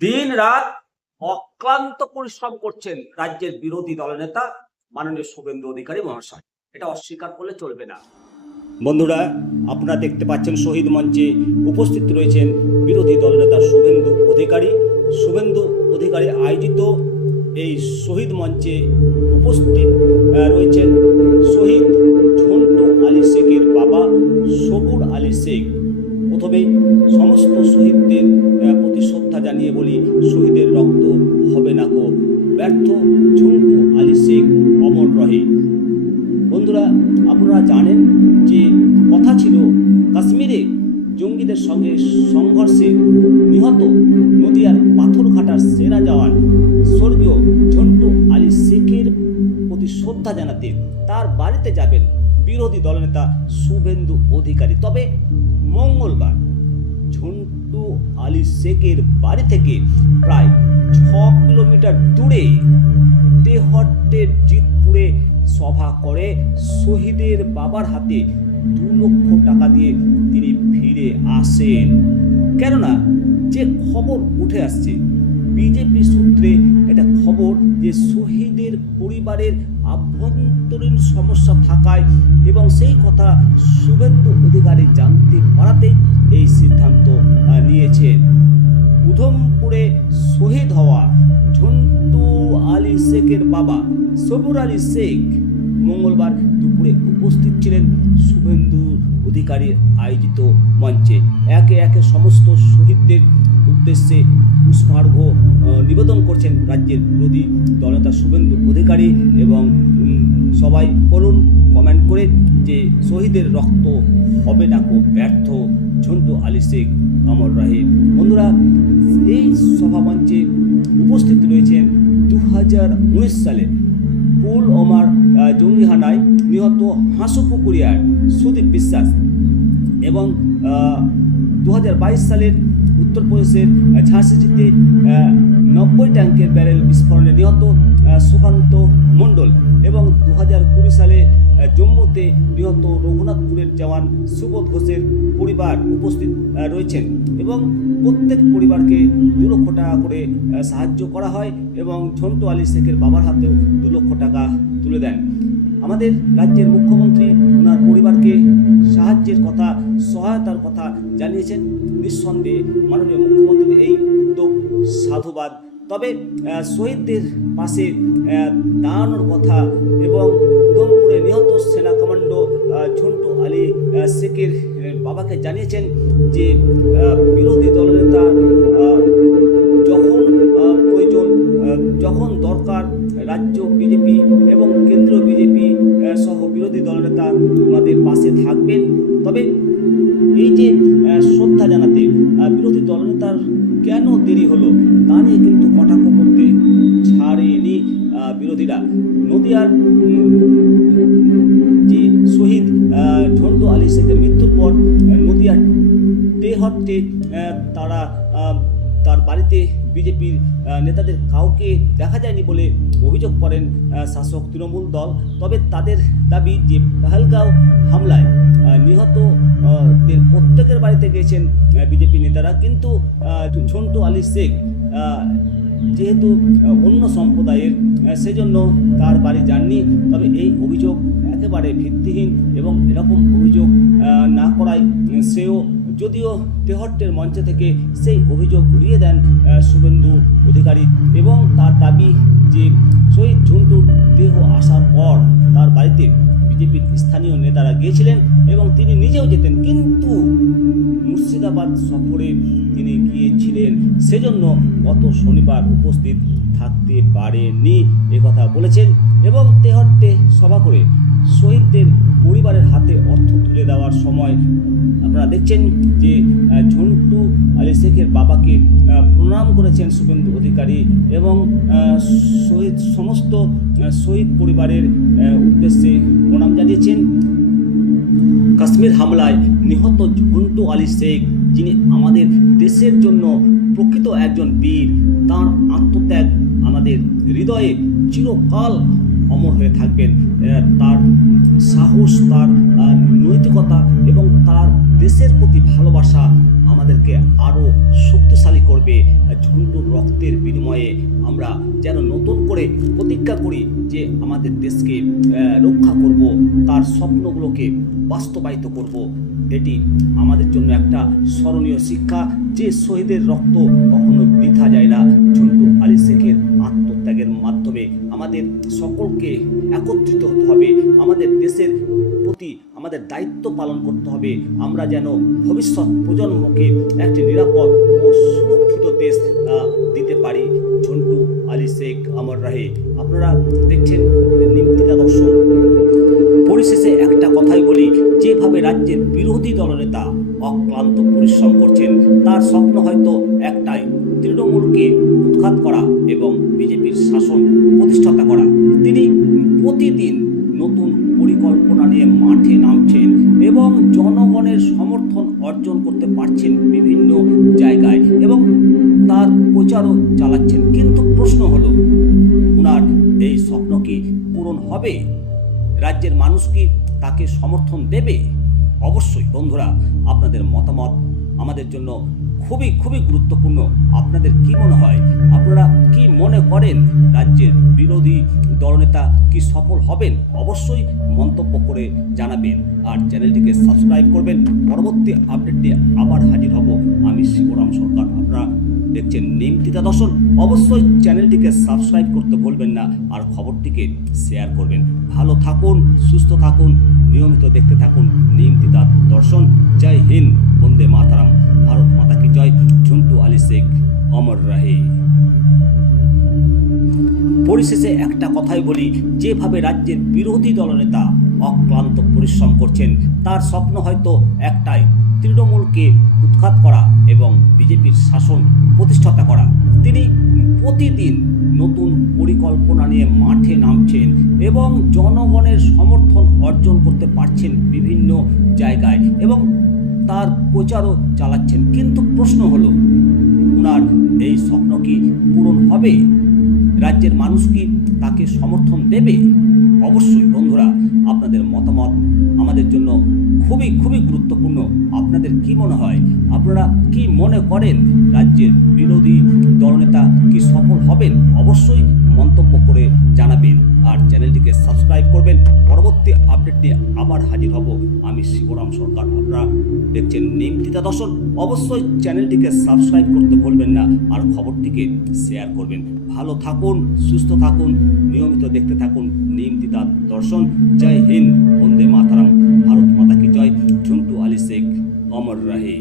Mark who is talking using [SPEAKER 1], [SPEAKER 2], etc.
[SPEAKER 1] দিন রাত অক্লান্ত পরিশ্রম করছেন রাজ্যের বিরোধী দলনেতা মাননীয় শুভেন্দু অধিকারী মহাশয়। এটা অস্বীকার করলে চলবে না। বন্ধুরা, আপনারা দেখতে পাচ্ছেন শহীদ মঞ্চে উপস্থিত রয়েছেন বিরোধী দলনেতা শুভেন্দু অধিকারী। শুভেন্দু অধিকারী আয়োজিত এই শহীদ মঞ্চে উপস্থিত রয়েছেন জানিয়ে বলি, শহীদের রক্ত হবে না কো ব্যর্থ ঝন্টু আলী শেখ, অমর রহে। বন্ধুরা, আপনারা জানেন যে কথা ছিল, কাশ্মীরে জঙ্গিদের সঙ্গে সংঘর্ষে নিহত নদিয়ার পাথরঘাটার সেরা জওয়ান স্বর্গীয় ঝন্টু আলী শেখের প্রতি শ্রদ্ধা জানাতে তার বাড়িতে যাবেন বিরোধী দলনেতা শুভেন্দু অধিকারী। তবে মঙ্গলবার ঝন্টু আলী শেখের বাড়ি থেকে প্রায় ছ কিলোমিটার দূরে তেহট্টের জিতপুরে সভা করে শহীদের বাবার হাতে দু লক্ষ টাকা দিয়ে তিনি ফিরে আসেন। কেননা যে খবর উঠে আসছে, বিজেপি সূত্রে এটা খবর যে শহীদের পরিবারের আভ্যন্তরীণ সমস্যা থাকায় এবং সেই কথা শুভেন্দু অধিকারী জানতে পারাতেই এই সিদ্ধান্ত নিয়েছেন। উধমপুরে শহীদ হওয়া ঝন্টু আলী শেখের বাবা সবুর আলী শেখ মঙ্গলবার দুপুরে উপস্থিত ছিলেন শুভেন্দু অধিকারীর আয়োজিত মঞ্চে। একে একে সমস্ত শহীদদের উদ্দেশ্যে পুষ্পার্ঘ নিবেদন করছেন রাজ্যের বিরোধী দলনেতা শুভেন্দু অধিকারী এবং সবাই বলুন কমেন্ট করে যে শহীদের রক্ত হবে না কো ব্যর্থ ঝন্টু আলী শেখ অমর রাহে বন্ধুরা, এই সভামঞ্চে উপস্থিত রয়েছেন দু হাজার উনিশ সালে পুল ওমার জঙ্গি হানায় নিহত হাঁসুপুকুরিয়ার সুদীপ বিশ্বাস এবং দু হাজার বাইশ সালের উত্তরপ্রদেশের ঝাঁসিতে নব্বই ট্যাঙ্কের ব্যারেল বিস্ফোরণে নিহত সুকান্ত মণ্ডল এবং দু হাজার কুড়ি সালে জম্মুতে নিহত রঘুনাথপুরের জওয়ান সুবোধ ঘোষের পরিবার উপস্থিত রয়েছেন এবং প্রত্যেক পরিবারকে দু লক্ষ টাকা করে সাহায্য করা হয় এবং ঝন্টু আলী শেখের বাবার হাতেও দু লক্ষ টাকা তুলে দেন। আমাদের রাজ্যের মুখ্যমন্ত্রী, ওনার পরিবারকে সাহায্যের কথা, সহায়তার কথা জানিয়েছেন। নিঃসন্দেহে মাননীয় মুখ্যমন্ত্রীর এই উদ্যোগ সাধুবাদ। তবে শহীদদের পাশে দাঁড়ানোর কথা এবং উধমপুরে নিহত সেনা কমান্ডো ঝন্টু আলী শেখের বাবাকে জানিয়েছেন যে বিরোধী দলনেতা কিন্তু কটাক্ষ করতে ছাড়েনি বিরোধীরা। নদিয়ার যে শহীদ ঝন্টু আলী শেখের মৃত্যুর পর নদিয়ার তেহট্টে আহ, তারা তার বাড়িতে বিজেপির নেতাদের কাউকে দেখা যায়নি বলে অভিযোগ করেন শাসক তৃণমূল দল। তবে তাদের দাবি যে পাহেলগাঁও হামলায় আহ, নিহত আহ, প্রত্যেকের বাড়িতে গিয়েছেন বিজেপি নেতারা। কিন্তু ঝন্টু আলী শেখ যেহেতু অন্য সম্প্রদায়ের সেজন্য তার বাড়ি যাননি। তবে এই অভিযোগ একেবারে ভিত্তিহীন এবং এরকম অভিযোগ না করায় সেও, যদিও তেহট্টের মঞ্চ থেকে সেই অভিযোগ উড়িয়ে দেন শুভেন্দু অধিকারী এবং তার দাবি যে শহীদ ঝুন্টুর দেহ আসার পর তার বাড়িতে বিজেপির স্থানীয় নেতারা গিয়েছিলেন এবং তিনি নিজেও যেতেন। কিন্তু মুর্শিদাবাদ সফরে তিনি গিয়েছিলেন। সেজন্য গত শনিবার উপস্থিত থাকতে পারেনি কথা বলেছেন এবং তেহট্টে সভা করে শহীদদের পরিবারের হাতে অর্থ তুলে দেওয়ার সময় আপনারা দেখছেন যে ঝন্টু আলী শেখের বাবাকে প্রণাম করেছেন শুভেন্দু অধিকারী এবং শহীদ, সমস্ত শহীদ পরিবারের উদ্দেশ্যে প্রণাম জানিয়েছেন। কাশ্মীর হামলায় নিহত ঝন্টু আলী শেখ, যিনি আমাদের দেশের জন্য প্রকৃত একজন বীর, তার আত্মত্যাগ আমাদের হৃদয়ে চিরকাল অমর হয়ে থাকবেন। তার সাহস, তার নৈতিকতা এবং তার দেশের প্রতি ভালোবাসা আমাদেরকে আরও শক্তিশালী করবে। ঝুন্টুর বিনিময়ে আমরা যেন নতুন করে প্রতিজ্ঞা করি যে আমাদের দেশকে রক্ষা করব, তার স্বপ্নগুলোকে বাস্তবায়িত করব। এটি আমাদের জন্য একটা স্মরণীয় শিক্ষা। যে শহীদের রক্ত কখনো বৃথা যায় না ঝন্টু আলী শেখের আত্মত্যাগের মাধ্যমে। আমাদের সকলকে একত্রিত হতে হবে। আমাদের দেশের প্রতি আমাদের দায়িত্ব পালন করতে হবে। আমরা যেন ভবিষ্যৎ প্রজন্মকে একটি নিরাপদ ও সুরক্ষিত দেশ দিতে পারি। ঝন্টু আলী শেখ আমর রাহে, আপনারা দেখছেন নিমতিকা দর্শন। পরিশেষে একটা কথাই বলি, যেভাবে রাজ্যের বিরোধী দলনেতা অক্লান্ত পরিশ্রম করছেন, তার স্বপ্ন হয়তো একটাই, তৃণমূলকে উৎখাত করা এবং বিজেপির শাসন প্রতিষ্ঠাতা করা। তিনি প্রতিদিন নতুন পরিকল্পনা নিয়ে মাঠে নামছেন এবং জনগণের সমর্থন অর্জন করতে পারছেন বিভিন্ন জায়গায় এবং তার প্রচারও চালাচ্ছেন। কিন্তু প্রশ্ন হলো ওনার এই স্বপ্ন কি পূরণ হবে? রাজ্যের মানুষ কি তাকে সমর্থন দেবে? অবশ্যই বন্ধুরা, আপনাদের মতামত আমাদের জন্য খুবই খুবই গুরুত্বপূর্ণ। আপনাদের কি মনে হয়? আপনারা কি মনে করেন রাজ্যের বিরোধী দলনেতা কি সফল হবেন? অবশ্যই মন্তব্য করে জানাবেন। আর চ্যানেলটিকে সাবস্ক্রাইব করবেন। পরবর্তী আপডেট নিয়ে আবার হাজির হব আমি শিবরাম সরকার। আপনারা দেখছেন নিমতিতা দর্শন। অবশ্যই চ্যানেলটিকে সাবস্ক্রাইব করতে ভুলবেন না আর খবরটিকে শেয়ার করবেন। ভালো থাকুন, সুস্থ থাকুন, নিয়মিত দেখতে থাকুন নিমতিতা দর্শন। জয় হিন্দ। বন্দে মাতারাম। ভারত মাতা কি জয়? ঝুন্টু আলী শেখ, অমর রাহে। পরিশেষে একটা কথাই বলি, যেভাবে রাজ্যের বিরোধী দলনেতা অক্লান্ত পরিশ্রম করছেন, তার স্বপ্ন হয়তো একটাই, তৃণমূলকে উৎখাত করা এবং বিজেপির শাসন প্রতিষ্ঠাতা করা। তিনি প্রতিদিন নতুন পরিকল্পনা নিয়ে মাঠে নামছেন এবং জনগণের সমর্থন অর্জন করতে পারছেন বিভিন্ন জায়গায় এবং তার প্রচারও চালাচ্ছেন। কিন্তু প্রশ্ন হলো ওনার এই স্বপ্ন কি পূরণ হবে? রাজ্যের মানুষ কি তাকে সমর্থন দেবে? অবশ্যই বন্ধুরা, আপনাদের মতামত আমাদের জন্য খুবই খুবই গুরুত্বপূর্ণ। আপনাদের কি মনে হয়? আপনারা কি মনে করেন? রাজ্যের বিরোধী দলনেতা কি সফল হবেন? অবশ্যই মন্তব্য করে জানাবেন। আর চ্যানেলটিকে সাবস্ক্রাইব করবেন। পরবর্তী আপডেট নিয়ে আবার হাজির হব আমি শিবরাম সরকার। আপনারা দেখছেন নিমতিতা দর্শন। অবশ্যই চ্যানেলটিকে সাবস্ক্রাইব করতে ভুলবেন না আর খবরটিকে শেয়ার করবেন। ভালো থাকুন, সুস্থ থাকুন, নিয়মিত দেখতে থাকুন নিমতিতা দর্শন। জয় হিন্দ, বন্দে মাতারাম। ভারত মাতা কি জয়? ঝুন্টু আলী শেখ, অমর রাহে।